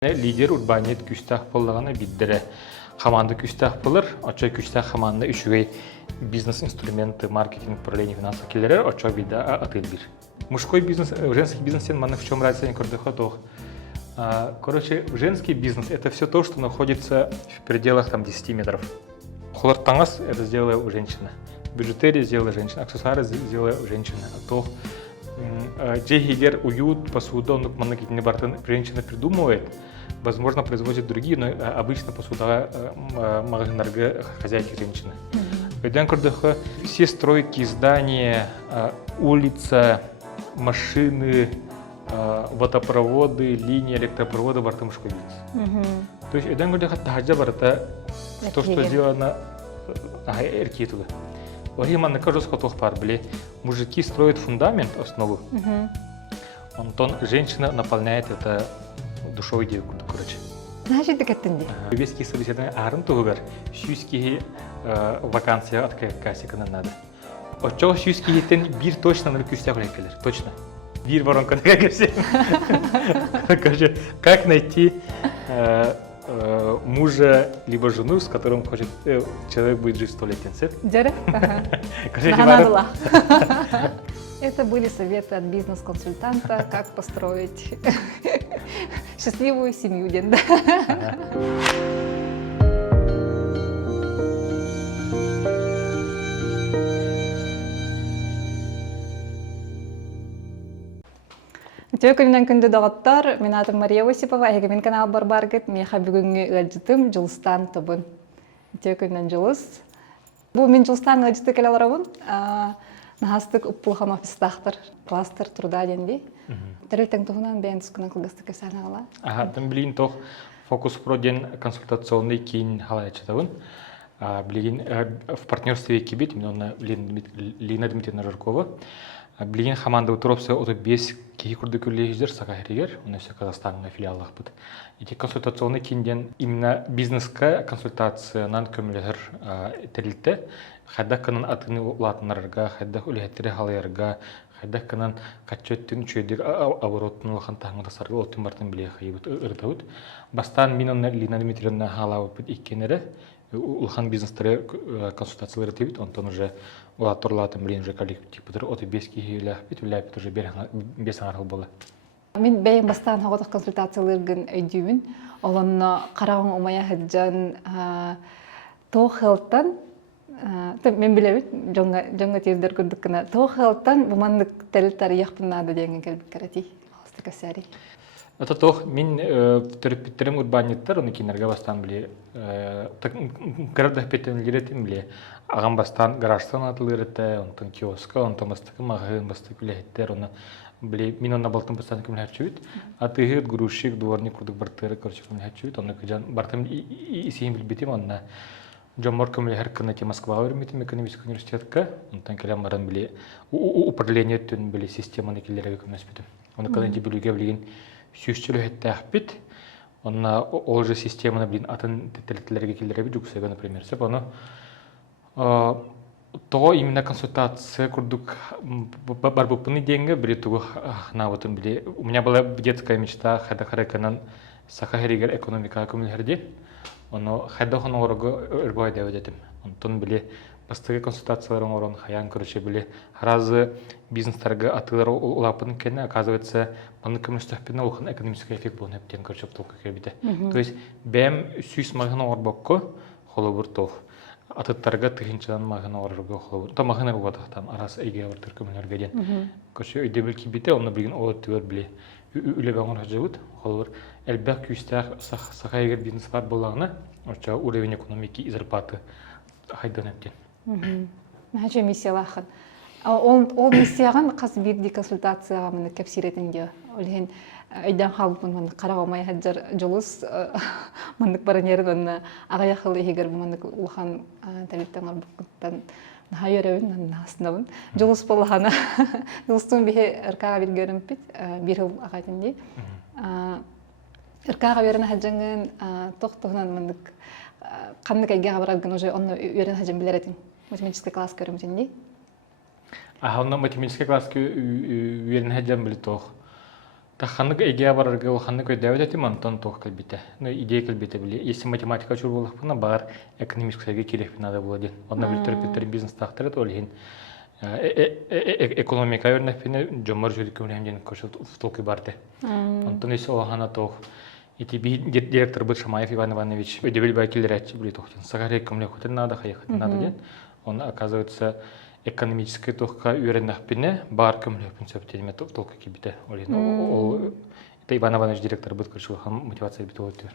Лидер урбанит күстах боллағаны биддері команда күстах болыр, очо күстах команда үшігей бизнес-инструменты, маркетинг, управление, финансовых келлерер, очо бида атыл бир. Мужской бизнес, женский бизнес, в чем разница, не кордыхотох. Короче, женский бизнес – это все то, что находится в пределах 10 метров. Холартангас – это сделала женщина. Бижутерия сделала женщина, аксессуары сделала женщина. А то джейгер, уют, посуда, женщина придумывает, возможно, производят другие, но обычно посуда магазинарга хозяйки женщины. Все стройки, здания, улица, машины, водопроводы, линии электропровода в мужской бизнес. То есть это то, что сделано эркитулы. Мужики строят фундамент, основу. Антон, женщина наполняет это душой девку, короче. Значит, так это не. Веский собеседование арн тугар, шюйские вакансия от кассика надо. От чего шюйские тен бир точно на кюстях лекелер, точно. Бир воронка на кассике. Как найти мужа либо жену, с которым хочет человек будет жить 100 лет? Джере? Это были советы от бизнес-консультанта, как построить счастливую семью. Төкөлүнөн күндү доготтор, мен атым Мария Осипова, эгемен канал Барбаргет, меха бүгүнгү ылжытым жылыстан тобун. Төкөлүнөн жылыс. Бул мен жылыстан ылжыты келе аларабын. Нахастык уппулхам офистахтар, кластер труда денди. Терилтен тугунан бен тускунан кылгысты кесана ала. Там билин тох фокус проден консультационный кин халаячатабын. Билин в партнерстве кибит, именно Лина Дмитриевна Жиркова. Билин команда утропса от без кихи курдыкуллеждер сакахригер, у нас в Казахстане филиалах бут. Эти консультационный кинден именно бизнеска консультация нан көмөлөр терилте. Хайдах канан атыны латынарга, хайдах үлехеттери халайарга, хайдах канан качеттин чөйдер оборотын лахан таңында саргы отын бартын биле хайбыт ырдабыт. Бастан мен онна Лина Дмитриевна халабыт иккенере, улхан бизнестері консультациялары тебит, онтон уже улатырлатын билен уже коллективдер оты бески хилях бит, уляпит уже бес аңарғыл болы. Мен бәйін бастан хағатық консультацияларгын өйдүйін, оланна қарағын омая хаджан тоқ мен білемін, жаңа тердер көрдік кіна. Тоқ хелттан бұмандық тәліттары яқпыннады деген кәлбік кәрәти. Алысты кәсәрі. Это тох, мен терапиттерим урбаниттер, оны кинерге бастан біле. Гарадах петенлеретін біле. Ағам бастан гаражтан атылыр еті, онтан киоска, онтан бастықы мағығын бастық үләйттер, оны біле. Мен онна балтын бастан кімлі әтчует. Атығыт, грузчик, дворник күрдік бартыры, көрчі кімлі әтчует. Оны күжан бартым исейін білбетім, онна Джаммор кімлі әркіннәте Москва өрметім экономический университетка. Онтан келем баран біле. Управление түн біле системаны келдерге көмеспетім. Оны кәденде білуге білеген сүйістілі әтті әқпет. Онна ол же системаны білін атын тетелетілерге келдерге жүксеге, например. Сеп оны то именно консультация күрдік бар бұпыны денгі біле тұғы навытын біле. У меня была детская мечта хайда-хареканан сақахерегер экономика көмілерде. Оны хайда-хан орығы үрбай дәуі дедім. Онтын біле бастығы консультацияларын орын хаян көріші біле. Харазы бизнестарға атылар олапын кені, оказывается, бұны көмістіқпені олқын экономический эффект болын әптен көршіп толқы кербеді. То есть, бәм сүйіс мағына орбаққы қолы бұр тоқ. Атыттарға тұхыншадан мағына орырғы қолы бұр. Та мағына бұғадықтан арасы әйге ортыр көмілерге ден. Көрші өйде біл кебеті, оны білген олы түгер біле. Үлі бәңір жауыд, қолы бұр. Әлбәқ күйістәқ сақа егер бизнес бар болағына, орча уровень экономики и зарплаты хайдан әптен. Мәхәче миссиялахын. Ол миссияған қаз бірді консультацияға мұны кәпсиретінге. Олеген өйден қалбын мұны қараға май хаджар жолыз мұндық барын ерін оны ағая қылы егер мұндық ұлған тәліптен арбыққыттан наға өрәуін мұнын астындабын. Жолыз болғаны жолыстың бейе ұрқаға бір көрім бет, бір ғыл ағайтынде. Ұрқаға өрін хаджаңын тоқтығынан мұндық қандық әйге ғабырағын уже оны өрін хаджан білеретін. Математический класс көрім жінде. Онна математический класс уверен хаджан білі тоқ. Таханнык эге барарга ол ханнык өйдөбөт этим антон тох калбите. Ну идея калбите биле. Если математика чур болакпына бар экономическийге керек надо было ден. Онна билтер бизнес тахтырат олин. Экономика өрнөпүнө жомор жүрүкүм ден көшөт толку барты. Антон есе ол хана тох. Ити би директор был Шамаев Иван Иванович өйдөбөл байкелер айтчы биле тохтен. Сагарек кымле хотен надо хаехат надо ден. Он оказывается экономический тохка үйреннәппине бар көмлөпүн сөптеме толку кибите. Ол это Иван Иванович директор бит көрчү хам мотивация бит өтөр.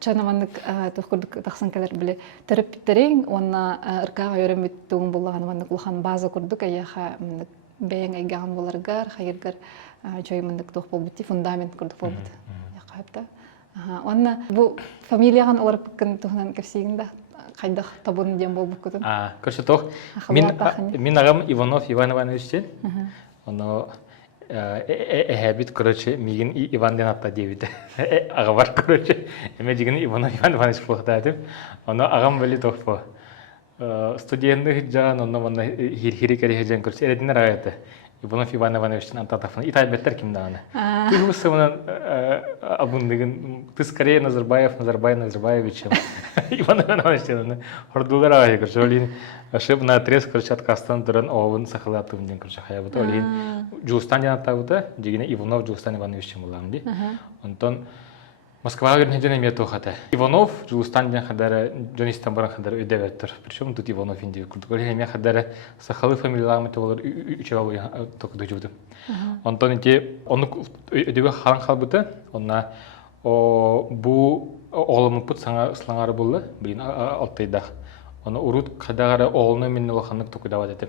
Чанаманнык тухкурдук тахсан келер биле терапевтерин онна ыркага үйрөнбөт тугун буллаган мандык улхан база курдук аяха бэйэн айган буларгар хайыргар чоймандык тох болбут фундамент курдук болбут. Якапта. Онна бу фамилияган олар кын тухнан кепсигинде кайдах табун дем болбук көтөн. Көрчү тох. Мин агам Иванов Иван Ивановичтен. Оно бит короче мигин Иван ден атта дебит. Ага бар короче. Эме жигин Иванов Иван Иванович болда деп. Оно агам бели тох по. Студенттик жан онно мына хири кере жан короче. Эрединер агайты. Иванов Иван Ивановичтен антатафын. Итайбеттер кимде аны. Тугусымынан абундыгын ты скорее Назарбаевич. Иван Ивановичтен хордулар агай короче. Олин ошибно отрез короче откастан туран овун сахалатым ден короче хаябыт. Олин Жулстан жанаттабыта, дегене Иванов Жулстан Иванович болам ди. Антон Москвага гөрнеден эме тохата. Иванов Жулстан жан хадары, Жонистан баран хадары өйдөбөттөр. Причем тут Иванов инди курдук. Эме хадары Сахалы фамилиялармы болор үчөбө токду жудум. Антон ити ону өйдөбө халан халбыта, онна бу оголумун пут саңа слаңары болду. Бин алтайдах. Оны урут кадагара оолну минне лоханнык токудават этим.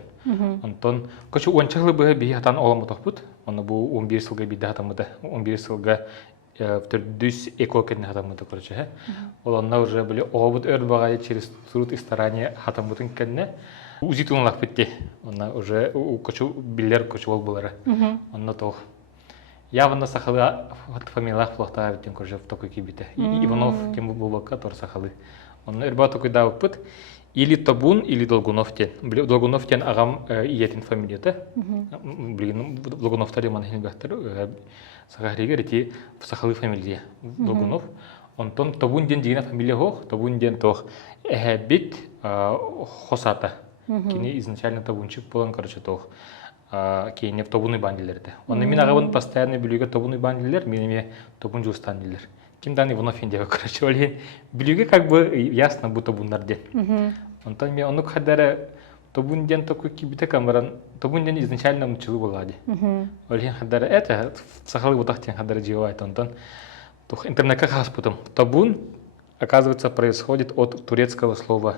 Антон көчү ончылы быһы бии хатан оолому тохпут. Оны бу 11 сылга биде хатамыда. 11 сылга түрдүс экокен хатамыда короче. Олонна уже биле ообут өр багай через труд и старание хатамытын кенне узитунлак битти. Оны уже көчү биллер көчү бол булары. Онна тох. Явно Сахалы фамилиях плохтага биттен короче в такой кибите. Иванов кем был который Сахалы. Он эрба такой давпыт. Или Табун, или Долгуновтен. Долгуновтен агам иетин фамилията. Долгуновтар яман хилгахтар. Сахаригер эти в Сахалы фамилия. Долгунов. Онтон Табун ден дигена фамилия хох. Табун ден тох бит хосата. Кини изначально Табунчик болан, короче, тох. Кейне в Табуны бандилерде. Он именно агам постоянно билюга Табуны бандилер, минеме Табун Жулстан дилер. Кимдан Иванов индега, короче, олин билюге как бы ясно будто буннарден. Антон мне онук хадара табунден такой кибите камеран табунден изначально мчылы булади. Олин хадара это Сахалы бутахтен хадара живает Антон. Тух интернет как хаспутом. Табун оказывается происходит от турецкого слова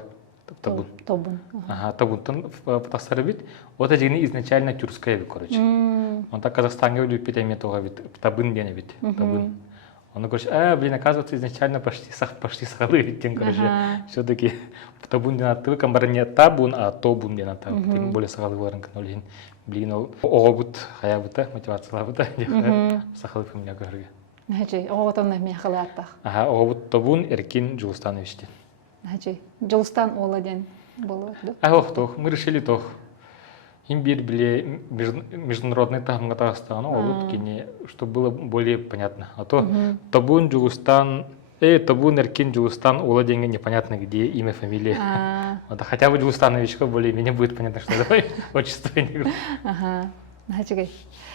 табун. Табун. Ага, табун. Потасарбит. Вот это изначально тюркское, короче. Он так Казахстанге любит питаметога вид табун ден вид табун. Он говорит, оказывается, изначально почти Сахалы, ведь, короче, все-таки табун дена ты, камбар не табун, а тобун дена табун, тем более Сахалы варен канолин, огобут, хаябута, мотивация лабута, Сахалы фамилия говорю. Значит, оготон на меня халатах. Огобут табун, Эркин Жулстановичти. Значит, Жулстан оладен было, да? Мы решили тох. Имбирь были международные тахмга Татарстана, чтобы было более понятно. А то Табун, Джулустан, Табун, Эркин, Джулустан, Ола деньги непонятно где имя, фамилия. Вот, хотя бы Джулустановичка более-менее будет понятно, что это отчество. Ага.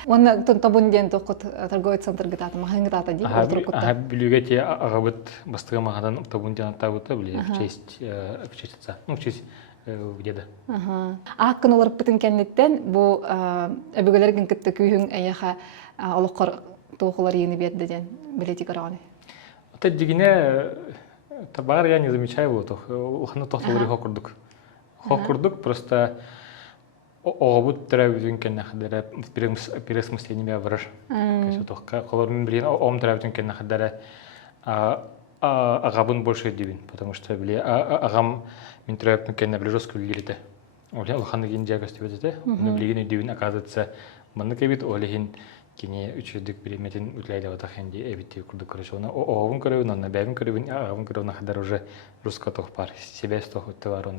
Он Табун ден тохот торговый центр гитата, магазин гитата ди. Ага, билюгати агабыт бастыга магадан Табун ден атабыта, били в честь отца, ну в честь деда. Акын олар битин кеннеттен бу өбөгөлөргөн кытты күйүн аяха олоккор тоокулар ени берди ден билети караганы. Это дигине табар я не замечаю вот ухна тохтолори хокурдук. Хокурдук просто огобут требүн кенне хадара пересмысление враж. Кайсы тохка колорун билен ом требүн кенне хадара агабын больше дибин, потому что биле агам мен требүн кенне биле жесткө билете. Оля ханны ген жагас дебете. Уну билеген дибин оказывается маны кебит олехин кини үчүдүк биреметин үтләйле ватахенди эбитти курдук корочона. Овун көрөбүн, анна бәбин көрөбүн, агабын көрөбүн хадар уже русска тохпар, себе стохуттылар он.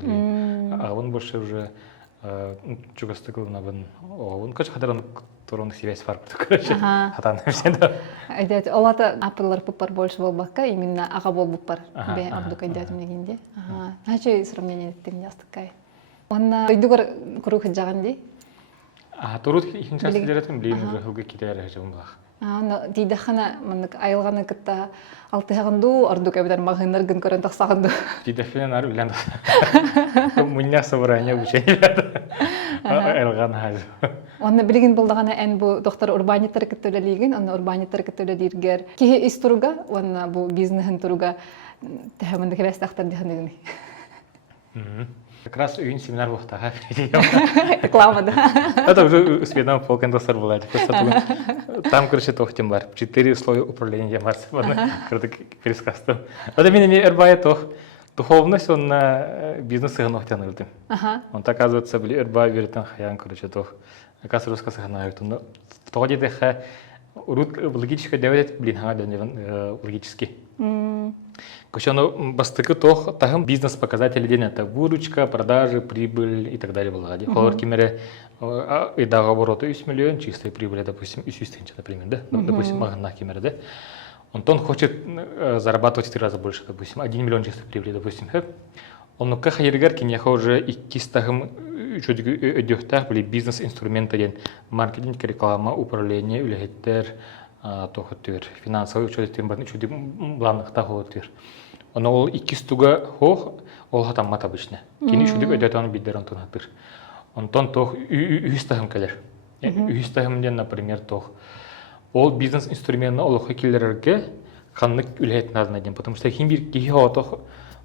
Агабын больше уже чугастыклына бын овун. Кыч хадар туруны связь бар, короче. Ага. Хатан все, да. Айдат, олата апылар пупар больше болбакка, именно ага болбуппар. Ага, Бе ага, абдук айдат мегенде. Ага. Наче сравнение тем ястыкай. Онна идугар курух жаганди. Турут ихин часто деретим, блин, Ага. уже хылга китер жумбах. Онна дидахана маннык айылганы кытта алтыгынду ардук абдар магыннар гын көрөн таксаганду. Дидефинен ар билен. Мунья собрание учения. Элган хаз. Онна билген булдагана эн бу доктор урбанитер кеттелелиген, онна урбанитер кеттеледиргер. Ки истурга, онна бу бизнесен туруга тахамында кебестактар диханыгын. Как раз июнь семинар был так. Реклама, да. Это уже с Вьетнамом полкандасар была. Там, короче, тох тем бар. 4 слоя управления Марса. Круто пересказ там. Это меня не эрбая тох. Духовность, он на бизнес и ганох тянул. Он, оказывается, были эрбая веритан хаян, короче, тох. Оказывается, русская сахана. Но в то годе деха логическое делать, блин, логически. Короче, оно бастыки тох, тахым бизнес показатели день это выручка, продажи, прибыль и так далее было. Холор кимере и договор 1 миллион, чистая прибыль, допустим, и 100 тысяч, например, да? Допустим, магна кимере, да? Он хочет зарабатывать в 3 раза больше, допустим, 1 миллион чистой прибыли, допустим. Он как хайргар кинеха уже и кистахым чуть идёхтах были бизнес-инструменты день, маркетинг, реклама, управление, улегеттер, тохотыр, финансовый учет, тем более чуть главных тохотыр. Он ол икистуга хох, ол хатам мат обычно. Кини чуть идёт он бидер он тонатыр. Он тон тох үстахым келер. Үстахым ден, например, тох. Ол бизнес-инструментны ол хакилерге ханнык үлет назна ден, потому что химбир кихо тох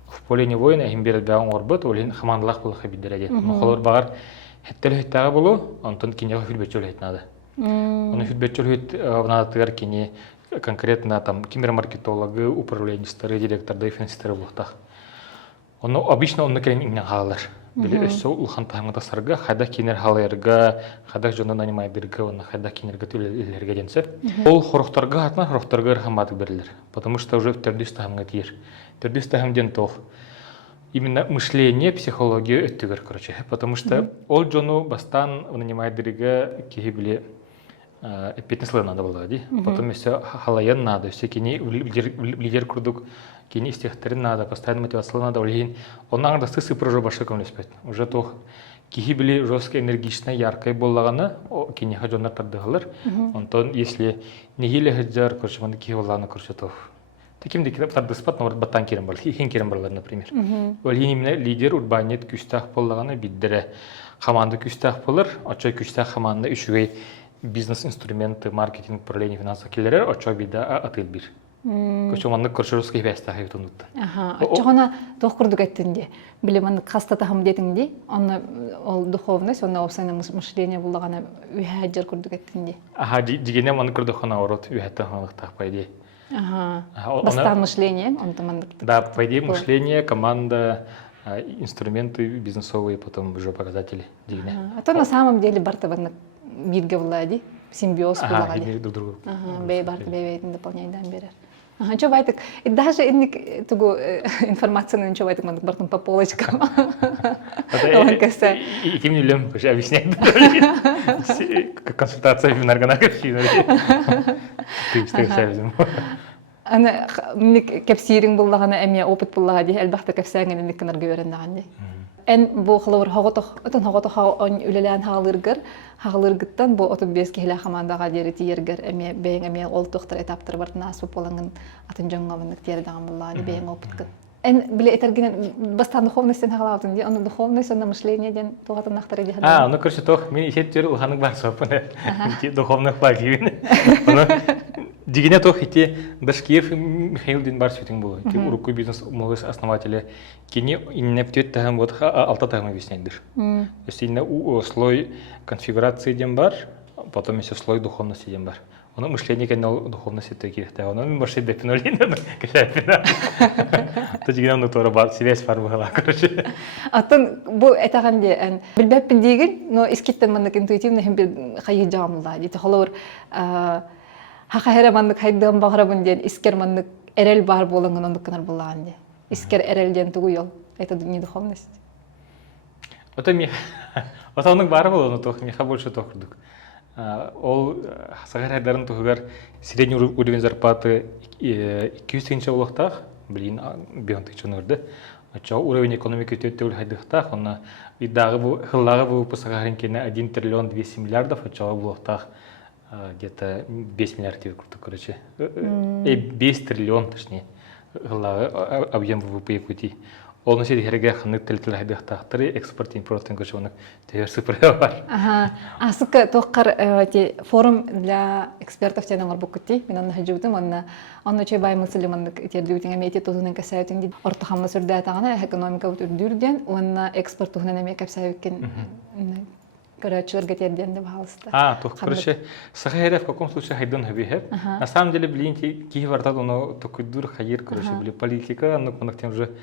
в поле не воина химбир бян орбот, олин хаманлах был хабидер ден. Холор багар хеттел хеттага болу, он тон кинега хүлбечөл хет надо. Он хүлбечөл хет надо тыгар кини конкретно там кибермаркетологы, управленчестары, директоры, финансистеры бултах. Он обычно он накерен именно халар. Били өссө улхан таңында сарга, хада кинер халарга, хада жондан анимайдырга, он хада кинерга түлелерге денсе. Ол хорохтарга атна хорохтарга хамат берилер, потому что уже төрдүс таңга тир. Төрдүс таңден тох. Именно мышление, психология өттүгөр, короче, потому что ол жону бастан анимайдырга кихибили эпитнеслы надо было, ди. Потом все халаян надо, все кини лидер курдук, кини истехтерин надо, постоянно мотивация надо, олин. Он нагда стысы прожил башка комлеспет. Уже то кихи были жестко энергичной, яркой боллагана, кини хаджонар тардыгалар. Он то если не гиле хаджар, короче, он кихи боллагана, короче, то таким диким тардыспат, но баттан керем бар, хин керем барлар, например. Олин именно лидер урбанет күстах боллагана биддере команда күстах болар, очой күстах команда үшүгей бизнес-инструменты, маркетинг, управление финансов келлерер, очо бида атыл бир. Көчө манны көршөрүскө бестах айтынытты. Ага, очогона тохкурдук аттынде. Билеман кастатахым детиңди, аны ол духовность, аны опсайна мышление буллагана үһәҗер курдук аттынде. Ага, дигене манны көрдөхана орот үһәттә ханлыктах пайди. Ага. Бастан мышление, он там манны. Да, пайди мышление, команда, инструменты бизнесовые, потом уже показатели дигене. А то на самом деле бартабанны бирге влади, симбиоз буллагали. Ага, друг другу. Ага, бей барт бейбейтин дополняйдан берер. Ага, чё байтык, и даже инник тугу информацию ничего байтык мандык бартын по полочкам. И тем не лем, уже объясняет. Консультация в наргонаграфии. Ты связем. Ана кепсиринг буллагана эмия опыт буллагади, албахта кепсаңын инник канарга береннаган. En bu xalor haqotoq, ötün haqotoq on ülelen haqlırgıttan bu 35 kihla xamandaga deri tiyerger eme beyin eme oltoqtar etaptır bart nasip bolangın atın jongamınlık tiyerdagan bulladi beyin opıtkın. En bile eterginen bastan духовностьтен хaqlawtın di, onu духовность, onu мышлениеден тоғатын нақтар еди. Ну, короче, тох, мен ишет жер улханың бар сопыны, духовных бар кивин. Дигене тох ити Дашкиев Михаил Дин бар светин был, руку бизнес молодые основатели. Кини не птет тагам вот алта тагам объясняет. То есть именно слой конфигурации дем бар, потом еще слой духовности дем бар. Он мышление канал духовности таких, да, он может быть пенолин, кашапина. То дигене он то работает, связь фарбала, короче. А то бу это ганде, билбеп пиндиген, но искиттен мандык интуитивно хем бил хайы жамла, дите холор хахайра мандык хайдам баграбын ден искер мандык эрел бар боланган ондук канар буллаган де. Искер эрелден тугу йол. Это не духовность. Это ми. Вот он бар был, но тох меха больше тох курдук. Ол сағар тугар средний уровень зарплаты 200 тысяч олохтах, блин, бион тысячон өрді. Ачау уровень экономики төттеул хайдыхтах, онна идагы хыллагы бұл сағарин кене 1 триллион 200 миллиардов, ачау бұлықтах где-то 5 миллиард деп күрді, короче. 5 триллион, точнее, хыллагы объем ВВП кути. Ол нөседі херге ханнык тіл хайдыхтахтары экспорт импорттың көші оның тегер сыпыры бар. Асыка тоққар форум для экспертов тенің орбу күтті. Мен оны хаджубдым, оны чөй бай мысылы мандық тердеутің әмейте тозының кәсәуітің дейді. Ортықамы сүрді атағана экономика өтірдүрден, оны экспорт тұғынан әмей кәпсәуіткен көрәтшілерге терден деп халысты. Короче, Сахаэра в каком случае хайдын хабихеп. На самом деле, блин, кихи вартат, оно такой дур хайир, короче, были политика, но тем же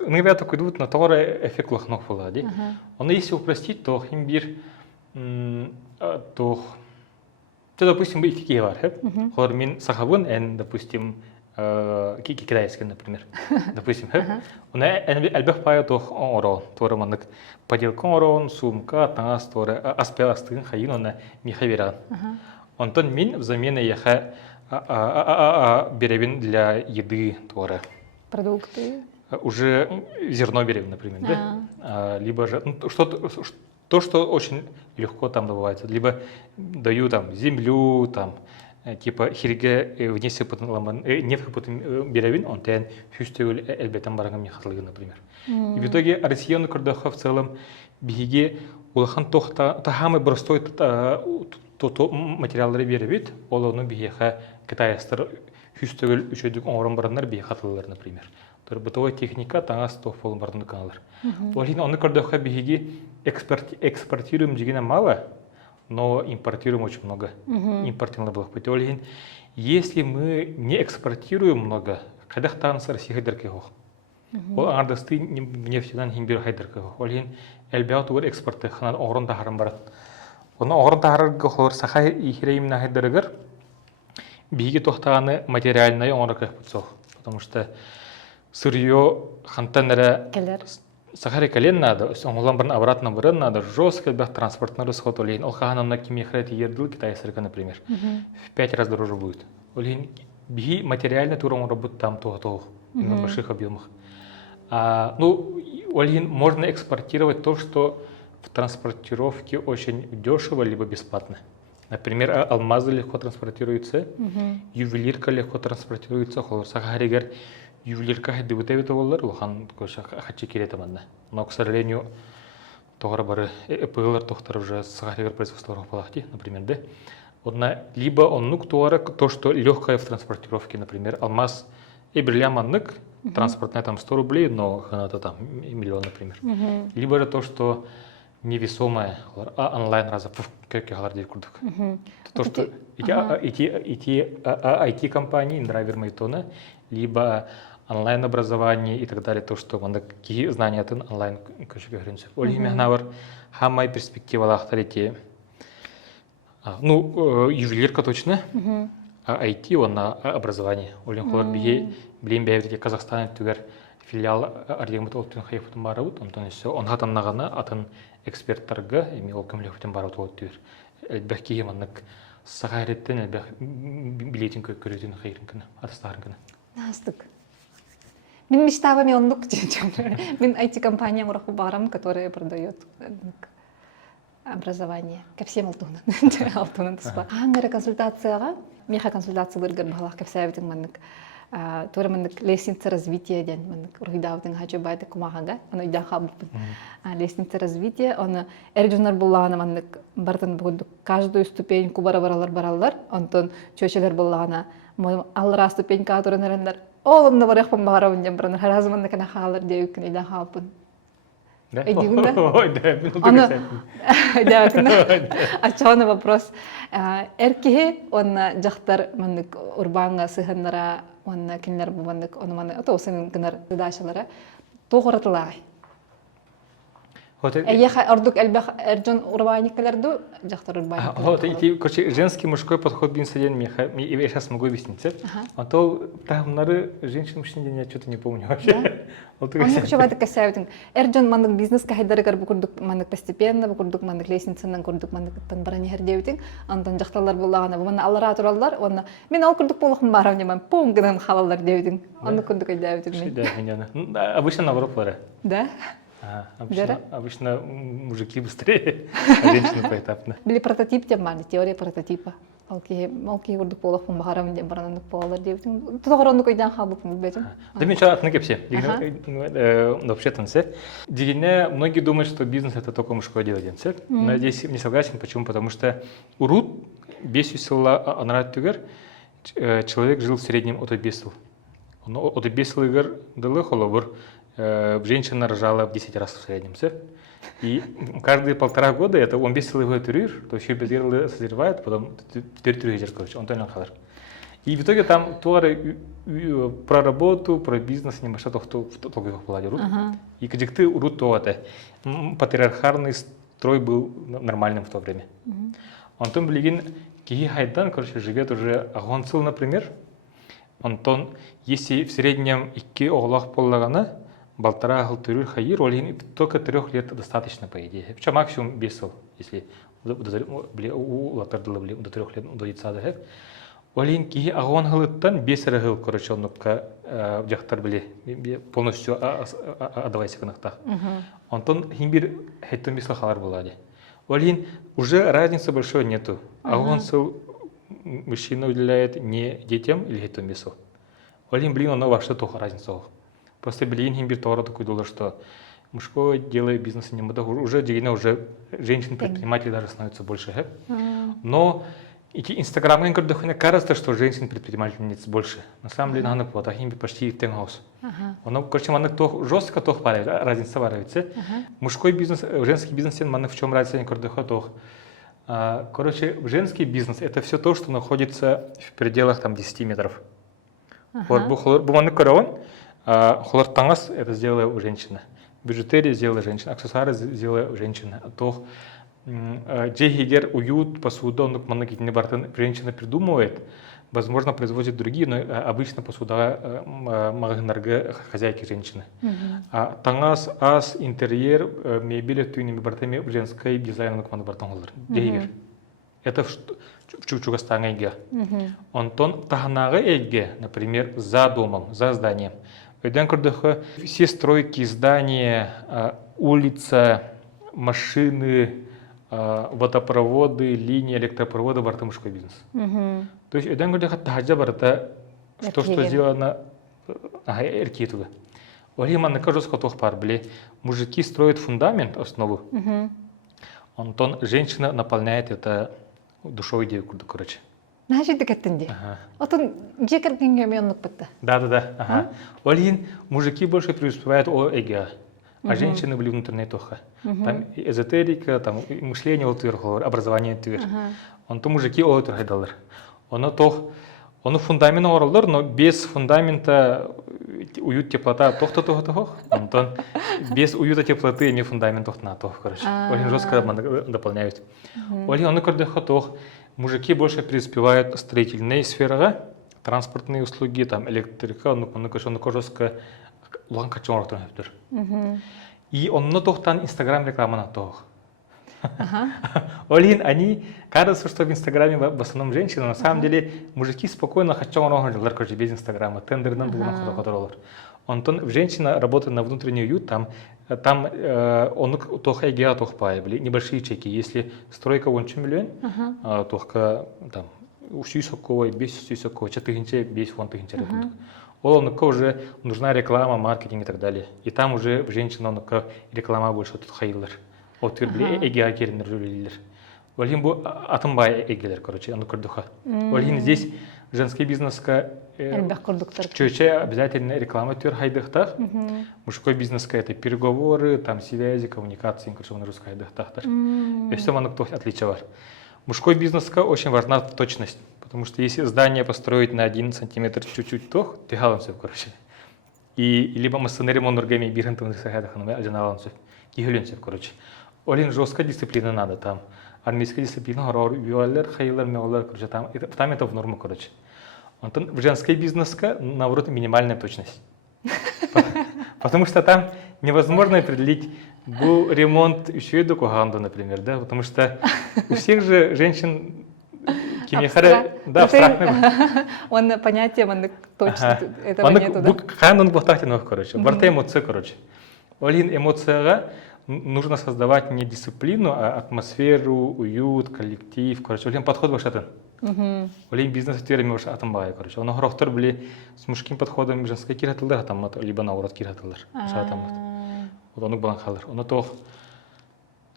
ну, ребята идут на товары эффект лохнох фулади. Он если упростить, то химбир, то, допустим, и кикевар, хормин сахавун, допустим, китайский, например, допустим, он альбех пая то орон, товары манок поделка орон, сумка, тангас товары, аспеластын хаин, он михаверан. Он тон мин взамен яха беревин для еды товары. Продукты. Уже зерно берем, например, да? Либо же то, что очень легко там добывается, либо даю там землю, там типа хирге нефтепутын беревин, он тен хюстеул элбетан барагам нехатлыгы, например. И в итоге Россияны курдаха в целом беги улахан тахамы простой материаллары беревит, олону бегеха китайстар хюстеул үшөдүк оңрон барандар бегехатлылар, например. Бытовая техника таңа стов болын бардын каналар. Олин оны көрдөкө биги экспортируем дегенде мало, но импортируем очень много. Импортный блок пути. Олин, если мы не экспортируем много, когда тан с России хайдерке хох. Ол ардасты нефтядан химбир хайдерке хох. Олин, элбеат ур экспорты ханан орын тахарым барат. Оны орын тахарыгы хор сахай ихрейм на хайдергер биги тохтаны материальное орын кахпутсох. Потому что сырье хантанера сахари колен надо, он барн обратно барн надо, жестко бях транспортный расход олень. Олхахан на кимихрете ердил Китай сырка, например, в 5 раз дороже будет. Олень биги материально туром работать там то на больших объемах. Ну, олень можно экспортировать то, что в транспортировке очень дешево либо бесплатно. Например, алмазы легко транспортируются, ювелирка легко транспортируется, сахаригер ювелирка хеддебутебите боллар, лохан хачи кирете манна. Но, к сожалению, тогда бары пылар тохтар уже сахаригер производства палахти, например, да. Либо он нук то, что легкое в транспортировке, например, алмаз и бриллиант маннык, транспортная там 100 рублей, но это там миллион, например. Либо же то, что невесомое, онлайн раза как я говорил курдук. То, что IT-компании, драйвер Майтона, либо онлайн-образование и так далее, то, что он какие знания от онлайн кошелька гринцев. Ольги Мехнавар, хамай перспектива лахтарите. Ну, ювелирка точно, а IT он на образование. Олин Холар Биге, блин, бейвдите Казахстан, тугер филиал Ардегмут Олтун Хайфутун Бараут, Антон все, он хатан нагана, атын эксперттарга, эми Олкам Лехутун Бараут Олтур. Эльбэх киеманнык сахареттен, эльбэх билетин көрөтүн хайрынкына, атастарынкына. Настык. Мен мечтавами он лук, мен IT-компания Мураху Барам, которая продает образование. Ко всем алтунан таспа. Ангара консультацияга, меха консультацияларга бахалах ко всем маннык. Тора маннык лестница развития ден маннык ургидавдын хачо байты кумагага, аны да хабып. Лестница развития, аны эржунар буллагана маннык бартын бугундук каждую ступеньку баралар, антон чөчелер буллагана алра ступенька турунарындар. Олымны барах памбарабын ден бранар харазманны кана халар деюкны да хабын. Ой, да, ачаны вопрос. Эркеhe он жактар маннык урбанга сыханнара, он кинлер буманнык, он маны ото сын гынар дашалары тогоратылай. Вот Эйеха ордук элбэх эрджон урбаникалерду жахтар урбаник. вот эти, короче, женский мужской подход бинсаден я сейчас могу объяснить. А то там нары женщин мужчин я что-то не помню вообще. Вот Он еще вадик касаевтин. Эрджон маннык бизнес кахайдары гар букурдук маннык постепенно, букурдук маннык лестницанан курдук маннык танбарани хердеевтин. Антон жахталар буллагана бу мана аллара тураллар. Онна мен ал курдук болохум барам мен понгдан халалар деевтин. Онны курдук айдеевтин. Да, меня. Обычно наоборот, пора. Да? Обычно мужики быстрее, а женщины поэтапно. Били прототип тем мани, теория прототипа. Алки курдук болохум барам дем баранын полалар деевтин. Тогорондук айдан халбук билбетим. Да мен чала атныкеп все. Вообще танцы. Дегене многие думают, что бизнес это только мужское дело денцы. Но здесь не согласен. Почему? Потому что урут бесю села анрат тюгер человек жил в среднем от обесил. От обесил игр далы холовар. Женщина рожала в 10 раз в среднем. И каждые 1,5 года это он бесил его турир, то есть юбилейный созревает, потом турир, короче, он тонен хадр. И в итоге там туары про работу, про бизнес, не маша только их поладят. И когда ты урут то это, патриархальный строй был нормальным в то время. Антон Блигин Киги Хайдан, короче, живет уже Агонцил, например. Антон, если в среднем икки оглах поллагана, Балтара Галтурюр Хаир, Олин только 3 лет достаточно, по идее. Причем максимум бесил, если у Латардала до 3 лет до яйца дает. Олин Киги Агон Галыттан бесерагыл, короче, он в Джахтар были полностью отдавайся канахтах. Антон Химбир Хайтон бесил халар булади. Олин уже разницы большой нету. Агон сыл мужчина уделяет не детям или Хайтон бесил. Олин, блин, он вообще только разница. Просто Белин Химбир Тора такой думал, что мужское дело бизнеса не много. Уже женщин-предпринимателей даже становится больше. Но эти инстаграмы, кажется, что женщин-предпринимательниц больше. На самом деле, надо вот Химбир почти тенгхаус. Оно, короче, жестко то разница варится. Мужской бизнес, женский бизнес, в чем разница, не кордохотох. Короче, женский бизнес – это все то, что находится в пределах там, 10 метров. Холор тангас это сделала женщина, бижутерия сделала женщина, аксессуары сделала женщина. То джейгер уют, посуда, он женщина придумывает, возможно производит другие, но обычно посуда магнарга хозяйки женщины. А тангас, ас, интерьер, мебель, туйными бортами женской дизайна команды бортом холор. Джейгер. Это в Чукчугастане. Антон тахнага эйге, например, за домом, за зданием. Все стройки, здания, улица, машины, водопроводы, линии электропровода, барта мужской бизнес. То есть, это то, что сделано эркитовы. Мужики строят фундамент, основу. Антон, женщина наполняет это душой идею, короче. Значит, ты каттенди. Отон джекер генгемионлук бытта. Да. Олин мужики больше преуспевают о эго, а женщины были внутренней тоха. Там эзотерика, там мышление о тверху, образование твер. Он то мужики о тверхедалар. Он фундамент оралдар, но без фундамента уют теплота тох. Антон без уюта теплоты не фундамент тохна тох, короче. Олин жестко дополняют. Олин он кордехотох. Мужики больше преуспевают в строительной сфере, транспортные услуги, там электрика, жестко ланка чорта. И он на тохтан Инстаграм реклама на тох. Олин, они кажется, что в Инстаграме в основном женщины, на самом деле мужики спокойно хотят без Инстаграма, тендер нам был Антон, женщина работает на внутренний уют, там он тох эгеа тох пай, небольшие чеки. Если стройка 1 миллион, тохка там усюсоковой, без усюсоковой, 4 без фонтов интересных. Он уже нужна реклама, маркетинг и так далее. И там уже женщина реклама больше тут хайлер. Вот эгеа кернер жулилер. Олин бу атымбай эгелер, короче, он кордуха. Олин здесь женский бизнес чуть-чуть обязательно реклама тюр хайдахтах. Мужской бизнес это переговоры, там связи, коммуникации, короче, на русской хайдахтах. И все манок тох отличавар. Мужской бизнес очень важна точность, потому что если здание построить на 1 сантиметр чуть-чуть тох, ты галансов, короче. И либо мы сценарием он норгами бирантом сахадаханами одиналансов. кихеленсеп, короче. Олин жесткая дисциплина надо там. Армейская дисциплина, юалер, хайлер, меолер, короче, там это в норму, короче. В женской бизнеске, наоборот, минимальная точность. Потому что там невозможно определить, был ремонт еще и до Куганду, например, да, потому что у всех же женщин кимехара, да, абстрактно. Он понятие, он точно этого нету, да? Он бахтахтинов, короче, барта эмоции, короче. Олин эмоцияга нужно создавать не дисциплину, а атмосферу, уют, коллектив, короче, олин подход вашатын. Олин бизнес термин ваш атамбай, короче. Он грохтор были с мужским подходом женской кирхатылдар там, либо наоборот кирхатылдар. Вот он балан халар. Он то,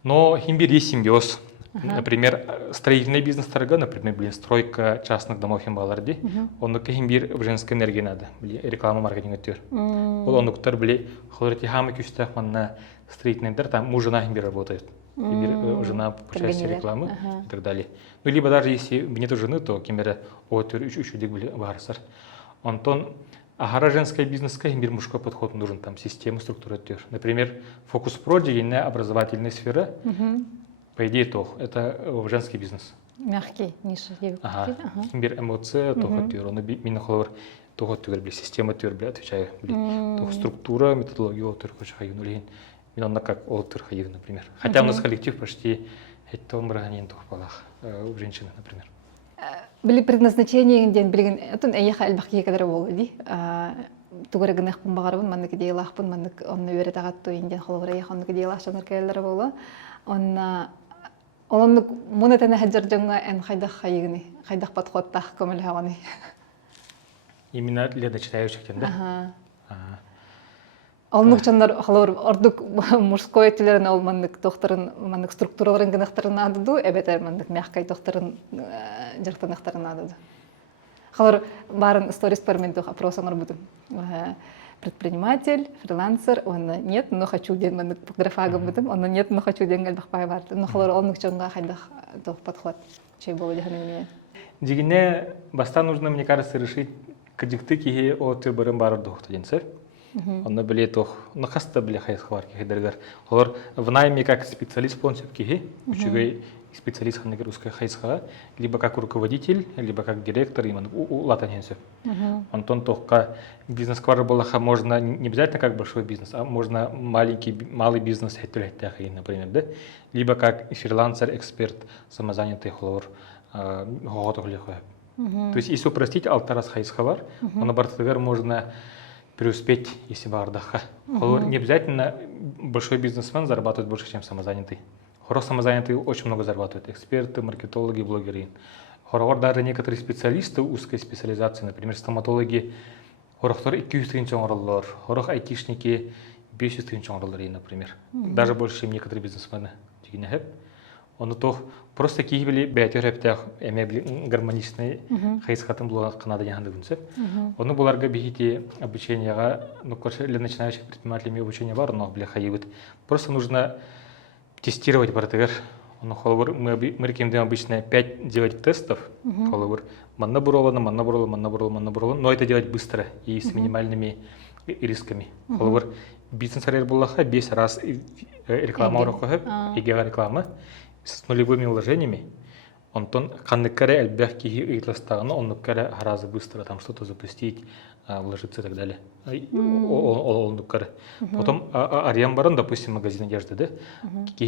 но химбир есть симбиоз. Например, строительный бизнес торга, например, стройка частных домов химбаларди, он химбир в женской энергии надо, реклама, маркетинг тер. Вот он были холодти хамы кюстах на строительный дер, там муж жена химбир работает, жена по части рекламы и так далее. Ну либо даже если нету жены, то кимбира отер еще были варсар. Антон агара женская бизнеска химбир мужской подход нужен, там система, структура тер. Например, фокус проди на образовательной сфере. По идее, то это женский бизнес. Мягкий, ниша. Ага. Химбир эмоция, то хотел, он минохолор, то хотел, система тер, отвечаю, то структура, методология, тер, хочу нулин, минонна как олтер хаю, например. Хотя у нас коллектив почти это мраганин то полах у женщины, например. Были предназначение, где были, это не ехали бахки, когда володи. Тугары гнах пумбагарбын, маннык идеялахпын, маннык онны өретагатту инден холовра яханнык идеялах шанар кэллер боло. Он монетene хаджаржанга эн хайдах хайгни, хайдах подходтах көмөл хаваны. Именно для дочитающих, да? Олнук чандар халор ордук мужской телерен ол маннык докторын, маннык структураларын гынахтарын адыду, эбетер маннык мягкай докторын жартанахтарын адыду. Халор барын сторис парментух опросаңар будым. Предприниматель, фрилансер, он нет, но хочу ден маннык графагам будым, он нет, но хочу ден галбахпай барды. Но халор олнук чанга хайдах тох подход. Чей было диханы. Дигине баста нужно, мне кажется, решить кадикты кихи от барын бары дохта денсер. Он были то, но хаста были хайсхварки хидергар. Халор в найме как специалист понсеп кихи, учигай специалист русская хайсха, либо как руководитель, либо как директор, именно у латаненсев. Антон только бизнес-квара балаха можно не обязательно как большой бизнес, а можно малый бизнес, например, да? Либо как фрилансер, эксперт, самозанятый холор, то есть если упростить алтарас хайсхавар, он обратно можно преуспеть, если бардаха. Не обязательно большой бизнесмен зарабатывает больше, чем самозанятый. Хорошо самозанятые очень много зарабатывают. Эксперты, маркетологи, блогеры. Хорор даже некоторые специалисты узкой специализации, например, стоматологи, хорохтор 200 тысяч роллар, хорох айтишники 500 тысяч роллар, например. Даже больше, чем некоторые бизнесмены. Он то просто такие были бейтер гармоничные хайсхатым было Канада не хандывнцев. Он был аргабихити обучение, ну для начинающих предпринимателей обучение бар, но для хаивит. Просто нужно тестировать протегер. Мы рекомендуем обычно 5 делать тестов. Маннабурова, но это делать быстро и с минимальными рисками. Бизнес-арер булаха 10 раз реклама уроков, реклама с нулевыми вложениями. Он каннекаре альбяхки и тластагно, он гораздо быстро там что-то запустить, вложиться и так далее. Потом ариамбаран, допустим, магазин одежды, да?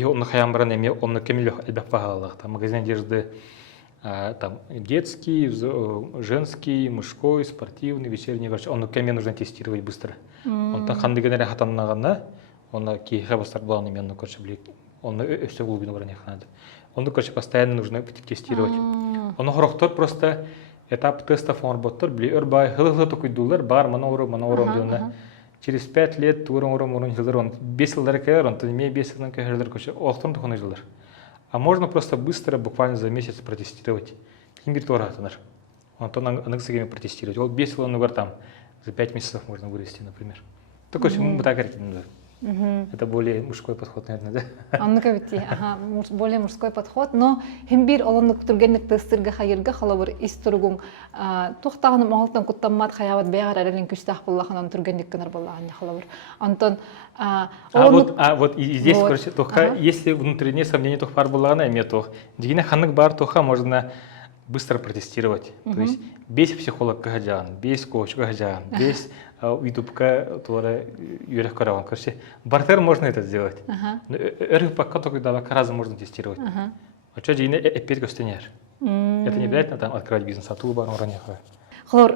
Он хаямбаран имел, он на камелях альбяхпагалах, там магазин одежды, там детский, женский, мужской, спортивный, вечерний, он на камень нужно тестировать быстро. Он там хандыганере хатан нагана, он кихабастар был на мену корчебли, он все глубину вранях надо. Он, короче, постоянно нужно тестировать. Он хорохтор просто этап тестов он работает, бли эрбай, хылы такой дулар, бар, манором, через 5 лет урон хилдер, он бесил даркер, он не имеет бесил на кахер, короче, охтон такой хилдер. А можно просто быстро, буквально за месяц протестировать. Химбир тоже наш. Он то на анексагами протестировать. Вот бесил он там, за 5 месяцев можно вырасти, например. Так, короче, мы так рекомендуем. Это более мужской подход, наверное, да? Анны кабити, более мужской подход, но химбир олоннук тургенник тыстырга хайырга халавыр истургун тухтагын малтан куттаммат хаябат бягар аралин күстах буллаханан тургенник кынар буллаган халавыр. Антон вот и здесь, короче, тоха, если внутреннее сомнение тох пар буллагана имеет тох, дигине ханнык бар тоха можно быстро протестировать. То есть без психолога гаджан, без коуча гаджан, без ютубка туара юрих караван. Короче, бартер можно это сделать. Но пока только да, раза можно тестировать. А что дигине эпет гостенер? Это не обязательно там открывать бизнес, а тулба на уровне. Хлор,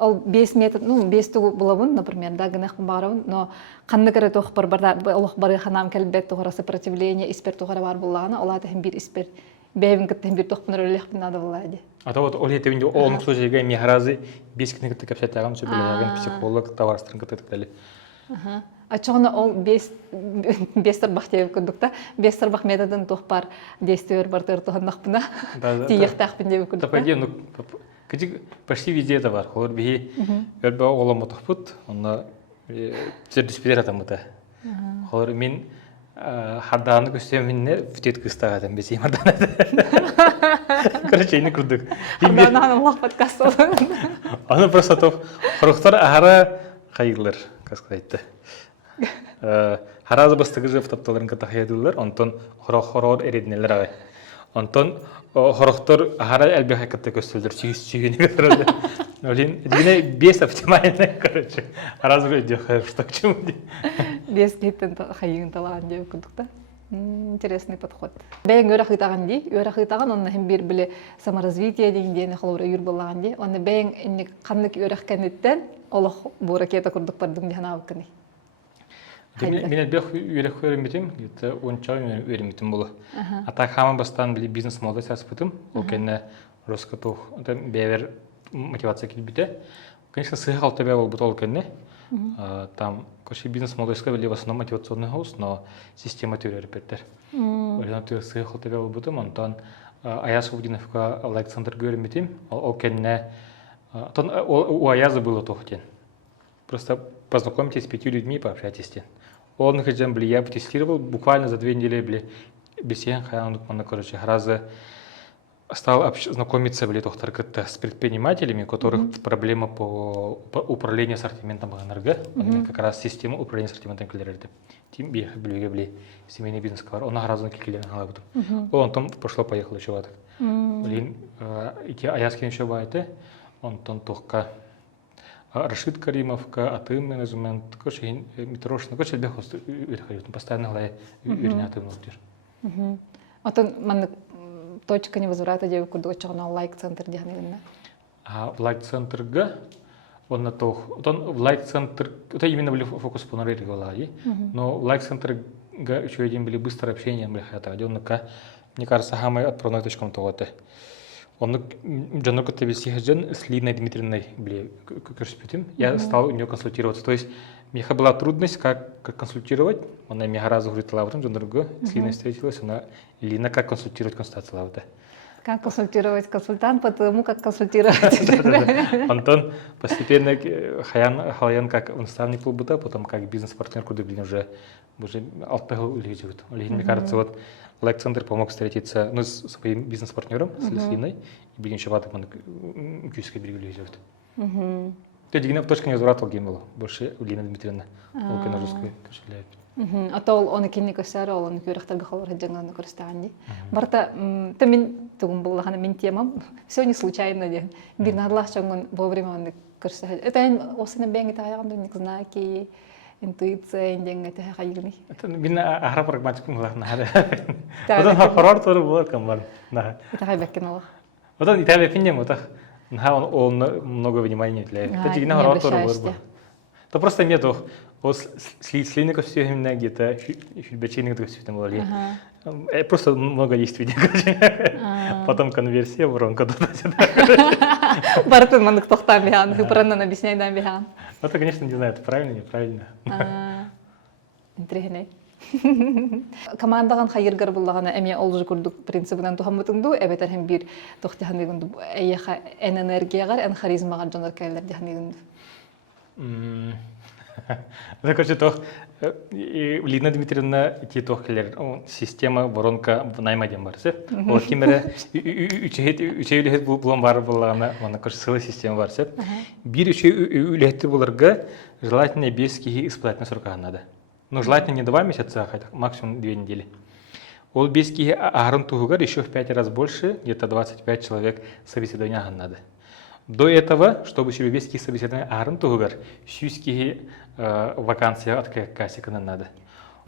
ол бес метод, бес тугу булабын, например, да, гынах барабын, но кандыкары тох барбарда, олох бары ханам келбет тухара сопротивление, испер тухара бар буллагана, олата химбир испер, бевин кыттын бир тохпын рөлех надо булады. А то вот оле тевинде олнук случайга мехразы без книгты капсатаган все билеген психолог, товарстырын кыты так далее. А чоғына ол бес тарбақ деп күрдікті, бес тарбақ методын тоқпар действиер бартыр тұғандақпына тиектақпын деп күрдікті. По идее, почти везде это бар. Холор биги өрбе оғылам отықпыт, онна сердуспедер атамыта. Холор мен хардағаны көстемінне втет кыстағадым, бесейм ардан. Короче, не күрдік. Хардағынан Аллах подкаст олын. Оны просто тоқ, құрықтар ағара қайғылар, как сказать-то. Харазы бастығы жып тапталарын ката қайдылар, онтон хорор эредінелер ағай. Онтон хорохтор ағара әлбе қайқатта көстілдір, сүйгені көтірілді. Олин, дегіне бес оптимальный, короче. Харазы өйде қайып, что к чему де. Бес кейттен қайығын талаған деп күрдікті. Интересный подход. Бәйін өрі қитаған дей, өрі қитаған, онын бір білі саморазвитие деген дейін қалуыра үйір болаған дей. Оны бәйін қандық өрі қанеттен, олық бұл ракета күрдік бардың дейін ауып кәне. Мен әлбек үйрек өреметім, где-то 10 чау өреметім болу. А так хама бастан білі бизнес молды сәспітім, ол кәне роскатух, бәвер мотивация келбіде. Конечно, сыхал тебя был бутол кәне. Там, короче, бизнес молды искали в основном мотивационный хаус, но система теории репетер. Олена ты сыхал тебя был бутом, антон Аяз Хубдиновка Александр өреметім, ол кәне, у Аяза было тохтен. Просто познакомьтесь с 5 людьми, пообщайтесь. Он их я тестировал буквально за 2 недели, бесен, короче, раза стал знакомиться с предпринимателями, у которых проблема по управлению ассортиментом энерго, как раз система управления ассортиментом клиента. Тим бех блюгебли семейный бизнес кар, он разу на клиент галабут. Он там пошло-поехало еще вот. Блин, эти аяски еще бывают, он там только Рашид Каримовка, атым менеджмент, короче, Митрошина, короче, бехост үйрехают, постоянно глая үйріне атым ноктер. Отын маны точка невозврата деп күрдігі чағына лайк-центр дегенегінна? В лайк-центрға, он в лайк-центр, это именно были фокус по нарыре голаи, но в лайк-центрға еще один были быстрое общение, мне кажется, самой отправной точком того-то. Он жанр как-то весь с Линой Дмитриевной Киршпютим. Я стал у нее консультироваться. То есть мне была трудность, как консультировать. Она меня разу говорит, Лавром, жанр с Линой встретилась. Она Лина, как консультировать консультацию Лавта. Как консультировать консультант, потому как консультировать. Антон постепенно Халаян как наставник Лубута, потом как бизнес-партнер, куда уже алтпегал увеличивает. Мне кажется, вот Лайк-центр помог встретиться с своим бизнес-партнером, с Линой, и блин, еще ваток он кюской берег увеличивает. То есть, в точке не возвратил гейм было, больше Лина Дмитриевна, волка на русской кошеляет. А то он кинни көсәрі, он көріқтарға қалар әджіңлерді көрістіғанды. Барта, мен тұғым болғаны мен темам, все не случайно де. Bir надалақ жоңын вовремя көрістіғанды. Это осыны бәңгі тағайғанды, знаки, интуиция, инденгі тағайғаны. Это мен ағыра прагматикум ғылағын. Одан хорор торы болар кам бар. Итағай бәккен олақ. Одан итағай бәккен он много внимания уделяет. Это дегіне хорор торы болар. То просто нету. Слинка все именно где-то фидбэчейник все там было. Просто много действий. Потом конверсия, воронка туда-сюда. Бартын мандык тоқтан бехан, хыпыраннан объясняйдан бехан. Это, конечно, не знаю, это правильно, неправильно. Интригеней. Командаған хайыргар болағана әме олжы күрдік принципінен тұхамытыңду, әбетер hem bir тоқтихан дегенді әйеға ән энергияғар, ән харизмағар жанар кәйлер дегенді. Это, короче, то Лина Дмитриевна титох келер система воронка найма дем барсы. Ол кимере үчейлехет булан бар булана, ана короче сила система барсы. Бир үчейлехет буларга желательно без кихи испытательного срока надо. Но желательно не 2 месяца, хотя максимум 2 недели. Ол без кихи арын тугар еще в 5 раз больше, где-то 25 человек собеседования надо. До этого, чтобы себе без кихи собеседования арын тугар, 100 кихи вакансия от кассикана надо.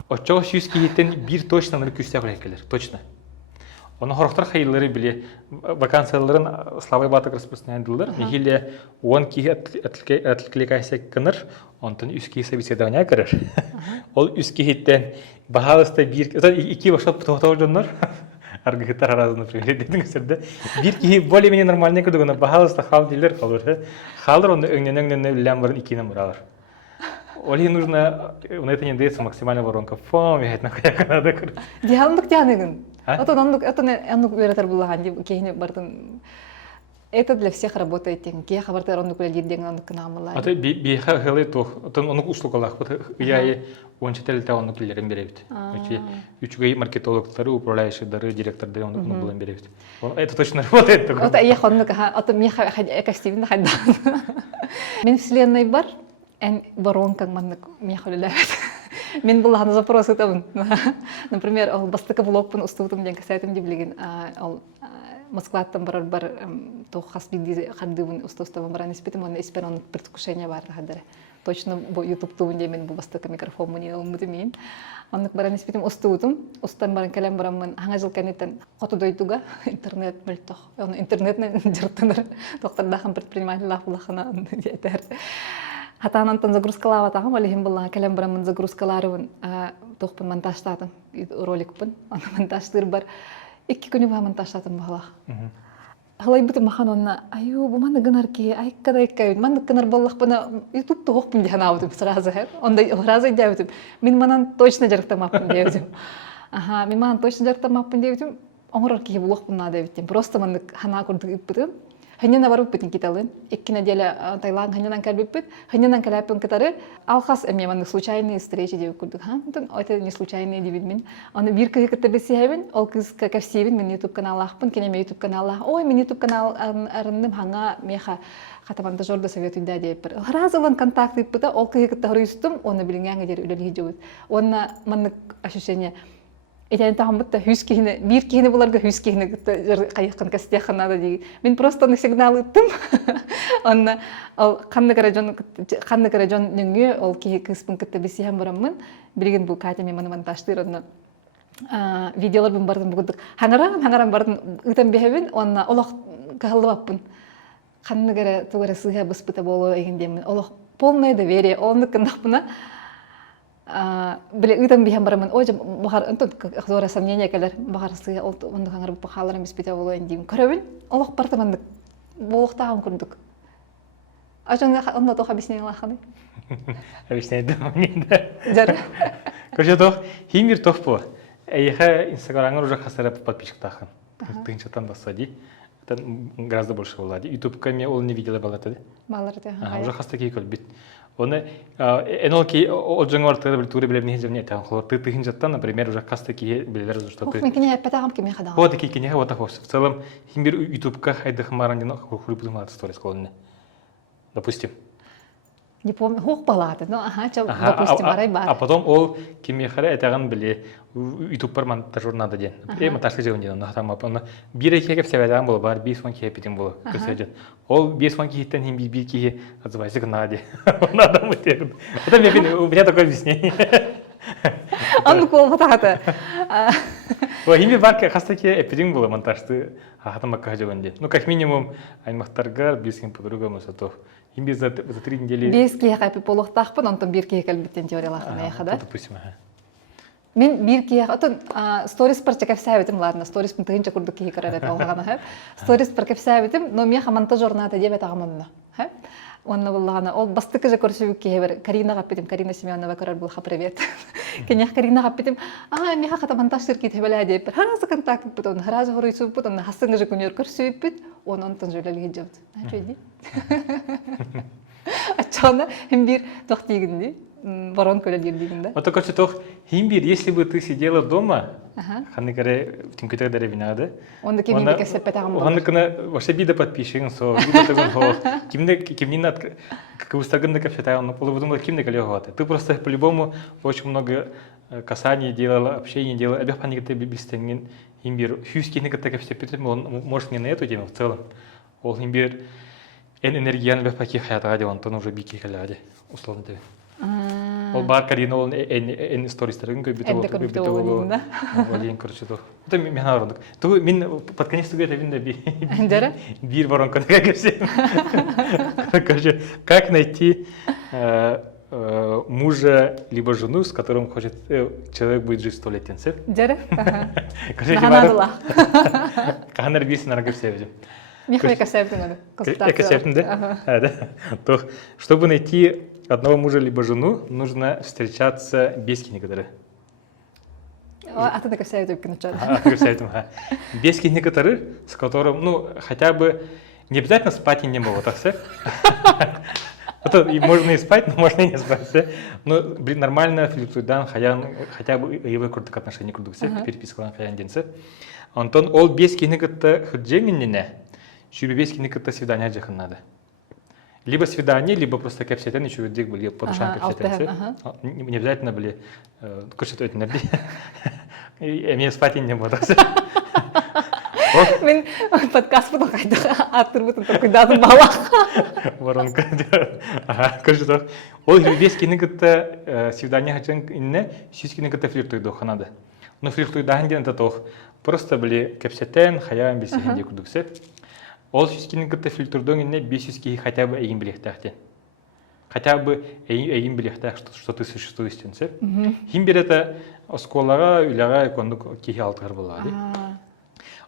От чего 100 кихитен бир точно на күстә келер, точно. Оны хорохтар хайыллары биле вакансияларын славай батык распространяйдылар. Михиле 10 кихи откликайся кыныр, онтан 100 кихи собеседования керер. Ол 100 кихиттен бахалыста бир, это 2 башлап тохтау жоннор. Аргыгыттар аразы, например, дедіңіздерді. Бир кихи более-менее нормальный күдігіні бахалыста хал дейлер қалыр. Халыр оны өңнен үллән барын 2-нен бұралар. Оле нужно, на это не дается максимальная воронка. Фом, я это надо курить. Диалог тянегин. Это оно веритер буллаган, кейне бартын. Это для всех работает. Кей хабартер оно куле лиден оно кнамала. А ты биха хеле то, это оно услугалах. Я и он читал это оно кулерем берет. Учугай маркетологтары, управляющие директор дали оно было берет. Это точно работает. Это я ходно каха, это мне экостивно хайдан. Мен вселенной бар. En воронкаң маннык мехолилер. Мен буллахны запрос этабын. Например, ол бастыка блогпын устутум ден касайтым диблеген. Ол Москваттан бар то хасбиди хаддыбын устустабын баран испитим, он исперон предвкушение бар хаддары. Точно бо YouTube тубунде мен бу бастыка микрофон муни олмутумин. Оннык баран испитим устутум, устан баран калам барамын хаңа жыл канеттен котудойтуга интернет мөлтөх. Оны интернетнен жыртыныр. Доктор предприниматель булахына диетер. Хатанантан загрузкалава тагым алихим булла калам барамын загрузкаларын тохпын монтажтатым роликпын. Аны монтажтыр бар. 2 күнү ба монтажтатым бахалах. Халай бит махан онна аю бу маны гынарки ай кадай кайын маны гынар боллах бана YouTube тохпын диханавдым сразу хэ. Онда сразу дявдым. Мен манан точно жарыктамаппын дявдым. Ага, мен манан точно жарыктамаппын дявдым. Оңорки булохпын надо биттим. Просто маны хана курдук иппитим. Ханьяна барып битин киталын. 2 неделя Таиланд ханьянан калбип бит. Ханьянан калапын кытары алхас эмеманы случайные встречи деп курдук. Это не случайные деп мен. Аны бир кыйкытта бесебин, ол кыз кафсебин мен YouTube каналахпын, кинеме YouTube каналах. Ой, мен YouTube канал арындым ханга меха хатаманда жорда советуйда деп. Разылын контакт иппита, ол кыйкытта хөрүстүм, оны билингенге дер үлелги жобут. Онна маннык ощущение Эден тахамбытта бир кихини буларга хүс кихини кайыккан кастехан надо диги. Мен просто аны сигнал ыттым. Онна ал канны каражон нүнгө ол кихи кыспын кытта бисихан бараммын. Билген бу Катя мен маны монтажтыр онна. Видеолар бен бардым бугудук. Хаңарам бардым ытам бехебин, онна олох калыбаппын. Канны кара тугара сыга быспыта боло эгендемин. Олох полное доверие, онны кындаппына. Биле ыдан бихам барамын. Ой, бахар антон зора сомнения келер. Бахар сыя ол онда хаңар бахаларым биспите болоен дим. Көрөбүн. Олох партамандык. Болохтагам көрдүк. Ажонга онда то объяснение лаханы. Объяснение да. Жар. Короче, то химир тохпо. Эйха Инстаграмга уже хасара подписчик тахан. Тынчатан басади. Это гораздо больше влади. YouTube-ками ол не видела балата. Маларда. Уже хастаки көлбит. Оны энолки олжоңор тыры бил туре билер не жемне тан хлор ты хинжаттан, например, уже кастаки билер что ты. Мен кине петагам кеме хада. Вот такие кине вот так в целом химбир YouTube-ка хайдах марандино хулипудым сторис колонне. Допустим. Не помню, хух балата, но допустим, арайба. А потом ол кеме харе этаган биле YouTube-пар монтажер надо ден. Монтажка жевне, но там апана бире кеге всегда было бар бис фон кепитим было. Кысыжет. Ол бис фон кихтен хим бир кихи отзывайся к наде. Надо мы тебе. Это у меня такое объяснение. Он кол батата. Ой, химби бар хастаки эпидем было монтажты. Хатам макажеванде. Ну как минимум аймактаргар бисин подругам сатов. Химби за 3 недели. Биски хапи болохтахпын, онтон бир кихи калбиттен теориялахтын аяхада. Допустим. Мен бир кие отон сторис парчакав сабитим, ладно, сторис пунтынча курдук кие карарет алгана хэ. Сторис паркав сабитим, но меня монтажерната дебет агаманна. Хэ. Онна буллагана ол бастыкы же көрсөбүк кие бер Карина гаппитим, Карина Семенова карар булха привет. Кенях Карина гаппитим, меня хата монтажтыр кит хебела деп. Харазы контакт бутон, харазы хоройсу бутон, хасыңы же күнөр көрсөбүп, онон тон жөлөлгө жабыт. Чөйди. Ачана hem bir тохтигинди. Ворон көлөр дирдигинде. Вот такой что химбир, если бы ты сидела дома, Ага. ханыкаре тимкете деревинады. Онда кемин дике сепетагым Он бар. кына вообще бида подписчигин со, бида тагын хо. Кимнин от кустагын на кафе, он полуводумал кимне коллеготы. Ты просто по-любому очень много касаний делала, общения делала. Обех паникте бистенген химбир. Хюски не ката кафе питер, он может не на эту тему в целом. Ол химбир энергиян бех паки хаятагади, он то уже бики каляди, условно тебе. Ол бар карина ол эн стористерин көбүтө Валин короче то. Это мен арындык. Ту мен под конец туга тавинда бир воронка Короче, как найти мужа либо жену, с которым хочет человек будет жить 100 лет тенсе. Жаре? Короче, Канар бисин арга всевидим. Михаил Касаевтин, Касаевтин, да? Да. То, чтобы найти одного мужа либо жену, нужно встречаться без кинекатары. А ты Касаевтин кинучат. Без кинекатары, с которым, ну, хотя бы не обязательно спать и не было, так все. Можно и спать, но можно и не спать. Но, блин, нормально, филипсуйдан, хаян, хотя бы и вы крутых отношений курдуксе, перепискалан хаян денсе. Антон, ол без кинеката худжеминне, чтобы без кинеката свидания джахан надо. Либо свидание, либо просто капсетен, еще ведь были по душам капсетен. Не обязательно были кушать эти энергии. И мне спать и не было. Мен подкаст потом хайда аттырбытын куйдадым бала. Воронка. Ага, кажется так. Ол без кинеката свидание хачан инне, сис кинеката флиртуйду ханада. Но флиртуйдахан ден это тох. Просто были капсетен, хаян без хинди кудуксе. Ол сискинеката фильтрдон инне бесиски хотя бы эйн билехтахте. Хотя бы эйн билехтах, что ты существуешь тенсе. Химбир это осколага, уляга, кондук кихи алтар была.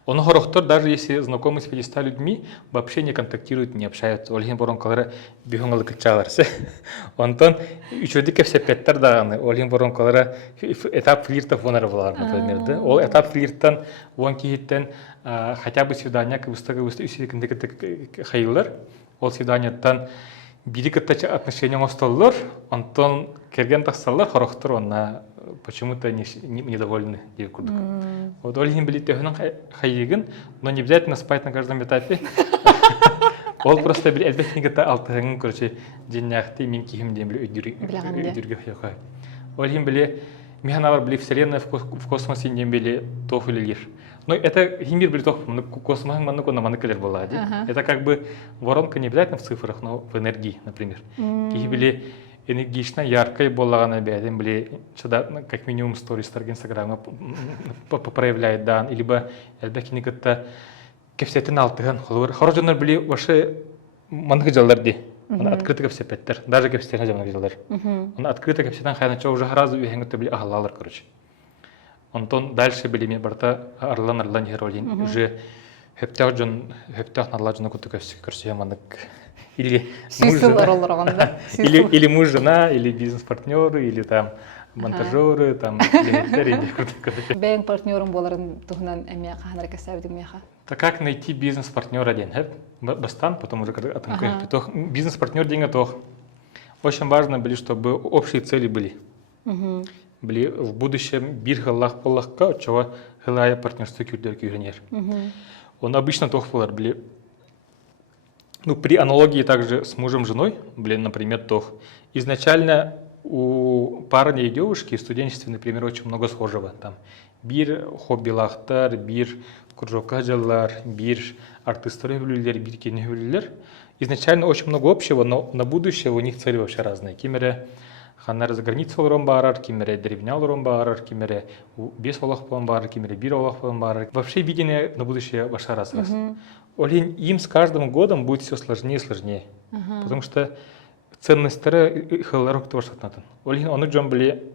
Он хорохтор, даже если знакомы с 500 людьми, вообще не контактируют, не общаются. Олхин борон калара бихонгалы кычаларсы. Онтон учудике все петтер даганы. Олхин борон калара этап флиртов вонар булар, например, да. Ол этап флирттан вон кихиттен хотя бы свидания кыбыстага үсүрекиндеки хайылар. Ол свиданиятан бирикаттачы отношения остоллар. Онтон керген тахсаллар хорохтор онна почему-то недовольны девкурдук. Вот Ольгин были технон хайыгын, но не обязательно спать на каждом этапе. Ол просто били элбет нигата алтыгын короче деньяхты мен кихим дем били өйдүргө хойхой. Ольгин были механавар били вселенная в космосе дем били тохулилир. Но это химир били тох, космос мануко на маныкалер была. Это как бы воронка не обязательно в цифрах, но в энергии, например. Кихи били энергично, яркой боллагана бәден біле, сюда как минимум стористар Инстаграма проявляет дан, либо әлбәк некетті кепсетін алтыгын қолуыр. Хорожанар біле ваши манғы жаллар ди. Оны открыто кепсепеттер, даже кепсетен жаманы жаллар. Оны открыто кепсетен хайнача уже разу үйәңгітті біле ағалалар, короче. Онтон дальше біле мен барта арлан херолин. Уже хөптях нарла жына күтті кепсеке көрсе манық. Или муж, жена, или бизнес-партнеры, или там монтажеры, там Бәйін партнерым боларын тұғынан әмея қағанар кәсәбдің меха. Так как найти бизнес-партнера ден? Бастан, потом уже бизнес-партнер деньги тох. Очень важно были, чтобы общие цели были. Были в будущем бир халлах поллахка, чего халая партнерство кюрдер кюренер. Он обычно тох были. Ну, при аналогии также с мужем, женой, например, то изначально у парня и девушки в студенчестве, например, очень много схожего. Там бир хобби-лахтар, бир кружокка жаллар, бир артисторы хөвлүлер, бир кене хөвлүлер. Изначально очень много общего, но на будущее у них цели вообще разные. Кимере ханнар за границу олорон барар, кимере деревня олорон барар, кимере бес олах полон барар, кимере бир олах полон барар. Вообще видение на будущее ваше разное. Олин, им с каждым годом будет все сложнее и сложнее. Потому что ценности хыларок тоже шатнатын. Олин, он уджом были,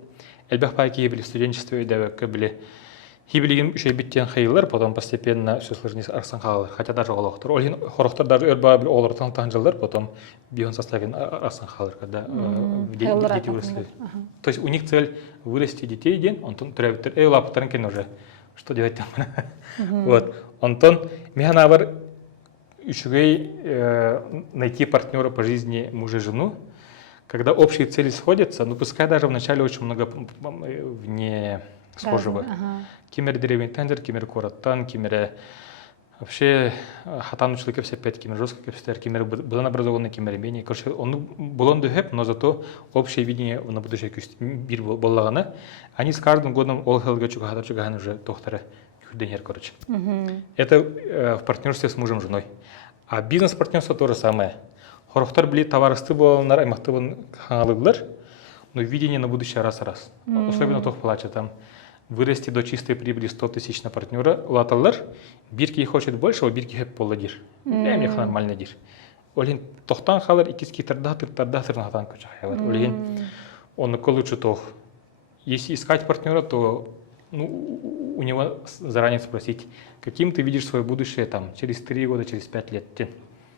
эльбах пайки были в студенчестве, и давка были. Хибилигим еще биттен хайлар, потом постепенно все сложнее арсан халар. Хотя даже олохтор. Олин, хорохтор даже эрба были олортан танжалар, потом бион составен арсан халар, когда дети выросли. То есть у них цель вырасти детей день, он требует, лапутаренкен уже. Что делать там? Вот. Антон, механавар найти партнера по жизни мужа и жену, когда общие цели сходятся, ну пускай даже вначале очень много вне схожего. Кимер деревень тендер, кимер коротан, кимер вообще хатан человека все пять, кимер жестко кипстер, кимер был образованный, кимер менее. Короче, он был он духеп, но зато общее видение на будущее бир боллагана. Они с каждым годом олхелга чугахатар уже докторы худенер, короче. Это в партнерстве с мужем, женой. А бизнес-партнерство то же самое. Хорохтар били товарысты боланар, аймақты болан хаңалыдылар, но видение на будущее раз-раз. Особенно тох плача там. Вырасти до чистой прибыли 100 тысяч на партнера, латалар, бирки хочет больше, а бирки хэп полладир. Мне нормально дир. Олин тохтан халар, икиски тардатыр на хатан куча халар. Олин он лучше тох. Если искать партнера, то у него заранее спросить, каким ты видишь свое будущее там через 3 года, через 5 лет.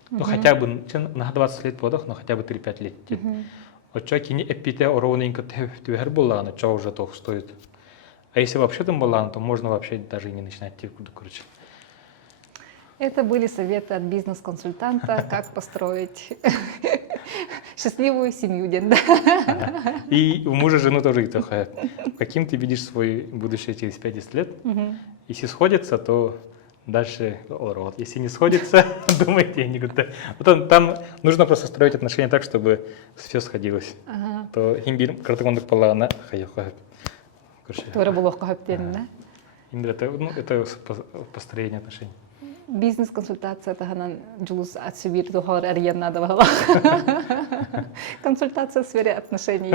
Ну хотя бы на 20 лет подох, но хотя бы 3-5 лет. Вот человек не эпите ровненько твер была, на что уже тох стоит. А если вообще там баланс, то можно вообще даже и не начинать короче. Это были советы от бизнес-консультанта, как построить счастливую семью. И у мужа жену тоже такая. Каким ты видишь свое будущее через 50 лет? Если сходится, то дальше урод. Если не сходится, думайте никуда. Вот там нужно просто строить отношения так, чтобы все сходилось. То имбир кратогондок палана хайоха. Тоже было коптен, да? Это построение отношений. Бизнес-консультация это ханан джулус от Сибири до хор арьяна давала. Консультация в сфере отношений.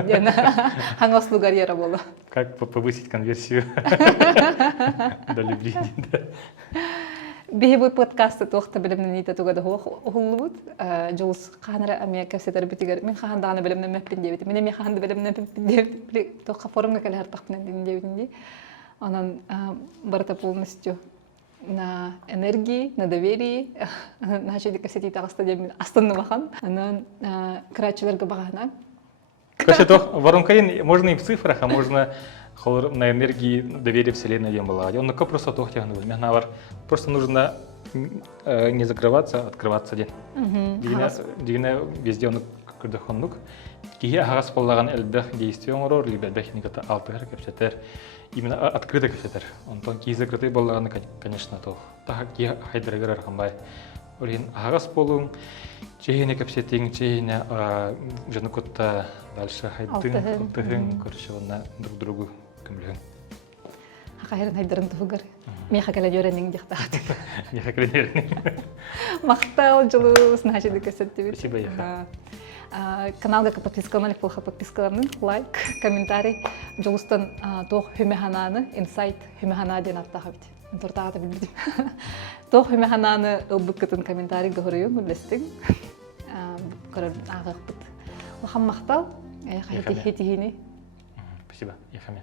Хангос лугарьера была. Как повысить конверсию до любви? Бихибуй подкасты тоқта білімнен ете тугады хуллубут. Джулус ханара амия кәсетер битигер. Мен хахандағаны білімнен мәппін дебеті. Мен әме хаханды білімнен мәппін дебеті. Тоққа форумға кәлі хартақпынан дейін дебетінде. Онан барата полностью на энергии, на доверии. Начали кәсети тағыста демен астанны бахан. Онан крачыларға бағана. Короче, то воронкаин можно и в цифрах, а можно на энергии доверия вселенной была. Он на просто то тягнул. Просто нужно не закрываться, а открываться день. Дина везде он кырдахоннук. Кие агас поллаган элбех действием рор, либо элбех никата алтыгар капчатер. Именно открытый капчатер. Он то кие закрытый поллаган, конечно, то. Так кие хайдрегер архамбай. Олин агас полун. Чейне капсетинг, чейне женукотта дальше хайдын, короче, на друг другу көмілген. Хақайрын хайдырын тұғығыр. Мен хақайлы жөренің дектағады. Мен хақайлы жөренің. Мақтал жылу сынашыды көсетті бет. Спасибо, Еха. Каналға подпискаланып, плохо подпискаланын, лайк, комментарий. Жылустан тоқ хүмехананы, инсайт хүмехана ден аттаға бет. Тортағаты білдім. Тоқ хүмехананы ұлбыққытын комментарий ғырыйын, үлестің. Көрір ағық бұд. Лұхам мақтал, хетігіне. Спасибо, Ехаме.